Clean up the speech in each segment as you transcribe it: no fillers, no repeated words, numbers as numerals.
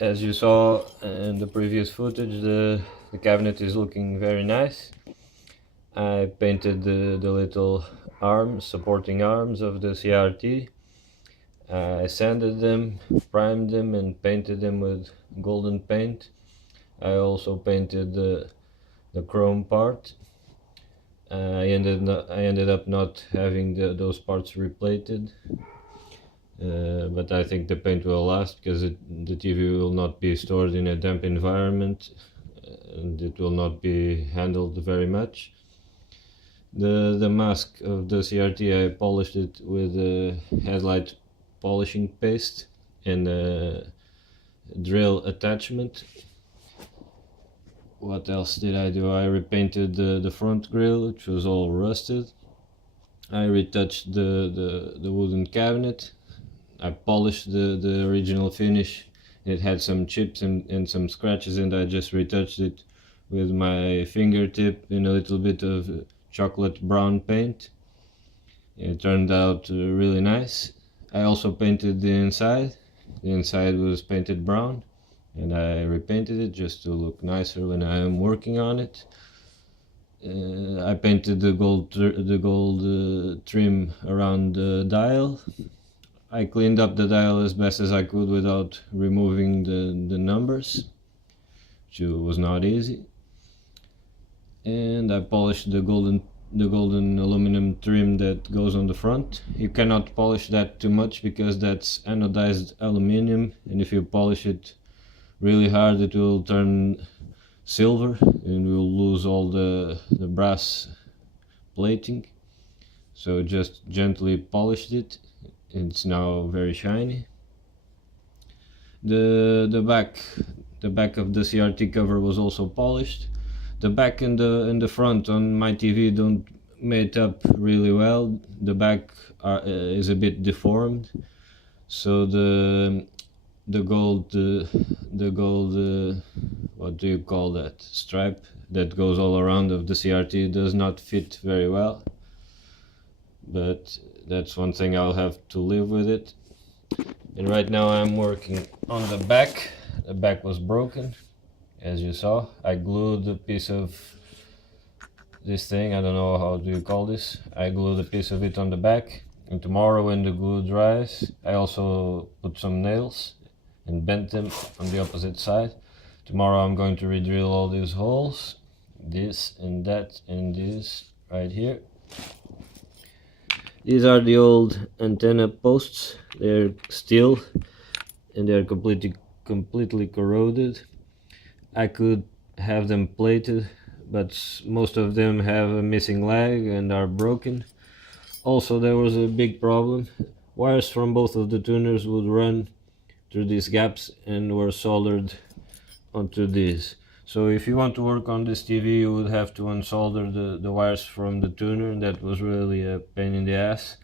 As you saw in the previous footage, the cabinet is looking very nice. I painted the little arms, supporting arms of the CRT. I sanded them, primed them and painted them with golden paint. I also painted the chrome part. I ended up not having those parts replated, but I think the paint will last because the TV will not be stored in a damp environment and it will not be handled very much. The mask of the CRT, I polished it with a headlight polishing paste and a drill attachment. What else did I do? I repainted the front grille, which was all rusted. I retouched the wooden cabinet. I polished the original finish. It had some chips and some scratches, and I just retouched it with my fingertip in a little bit of chocolate brown paint. It turned out really nice. I also painted the inside. The inside was painted brown, and I repainted it just to look nicer when I am working on it. I painted the gold trim around the dial. I cleaned up the dial as best as I could without removing the numbers, which was not easy. And I polished the golden aluminum trim that goes on the front. You cannot polish that too much because that's anodized aluminum, and if you polish it really hard it will turn silver and we'll lose all the brass plating. So just gently polished it. It's now very shiny. The back of the CRT cover was also polished. The back and the front on my TV don't mate up really well. The back is a bit deformed, so the gold what do you call that, stripe that goes all around of the CRT does not fit very well, but that's one thing I'll have to live with it. And right now I'm working on the back. The back was broken, as you saw. I glued a piece of this thing, I don't know how do you call this. I glued a piece of it on the back, and tomorrow when the glue dries I also put some nails and bent them on the opposite side. Tomorrow I'm going to re-drill all these holes, this and that and this right here. These are the old antenna posts. They're steel and they're completely corroded. I could have them plated, but most of them have a missing leg and are broken. Also, there was a big problem. Wires from both of the tuners would run through these gaps and were soldered onto these. So if you want to work on this TV, you would have to unsolder the wires from the tuner, and that was really a pain in the ass.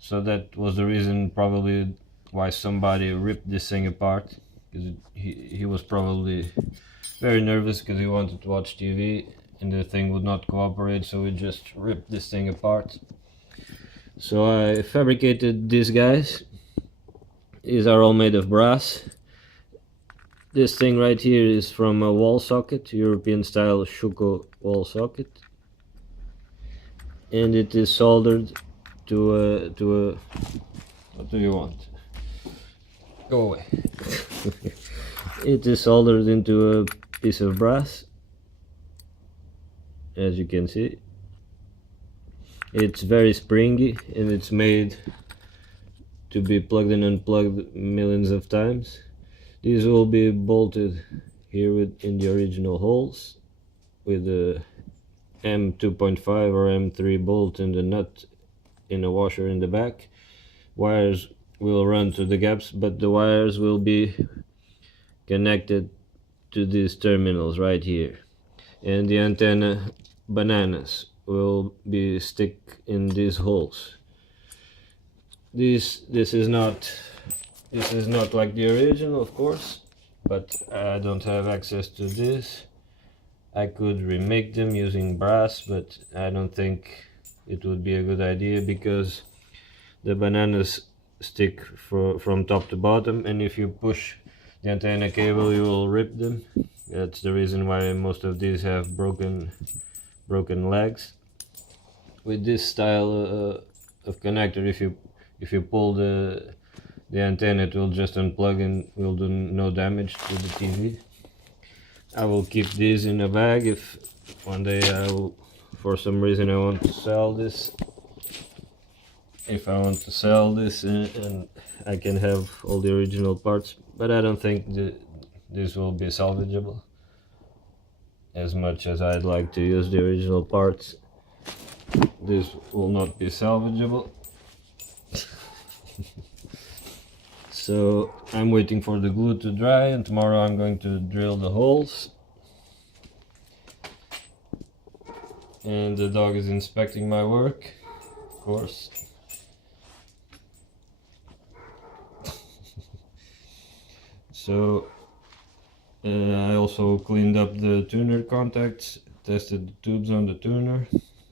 So that was the reason probably why somebody ripped this thing apart, because he was probably very nervous because he wanted to watch TV and the thing would not cooperate, so we just ripped this thing apart. So I fabricated these guys. These are all made of brass. This thing right here is from a wall socket, European style Philco wall socket, and it is soldered to a what do you want? Go away. It is soldered into a piece of brass, as you can see. It's very springy and it's made to be plugged and unplugged millions of times. These will be bolted here in the original holes with a M2.5 or M3 bolt and a nut in a washer in the back. Wires will run to the gaps, but the wires will be connected to these terminals right here, and the antenna bananas will be stick in these holes. This is not like the original, of course, but I don't have access to this. I could remake them using brass, but I don't think it would be a good idea because the bananas stick from top to bottom, and if you push the antenna cable, you will rip them. That's the reason why most of these have broken legs. With this style of connector, if you pull the antenna, it will just unplug and will do no damage to the TV. I will keep this in a bag if one day for some reason I want to sell this. If I want to sell this and I can have all the original parts, but I don't think this will be salvageable. As much as I'd like to use the original parts, this will not be salvageable. So I'm waiting for the glue to dry, and tomorrow I'm going to drill the holes. And the dog is inspecting my work, of course. So I also cleaned up the tuner contacts, tested the tubes on the tuner,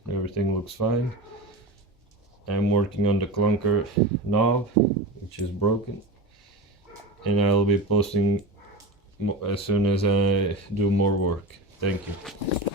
everything looks fine. I'm working on the clunker knob, which is broken, and I'll be posting as soon as I do more work. Thank you.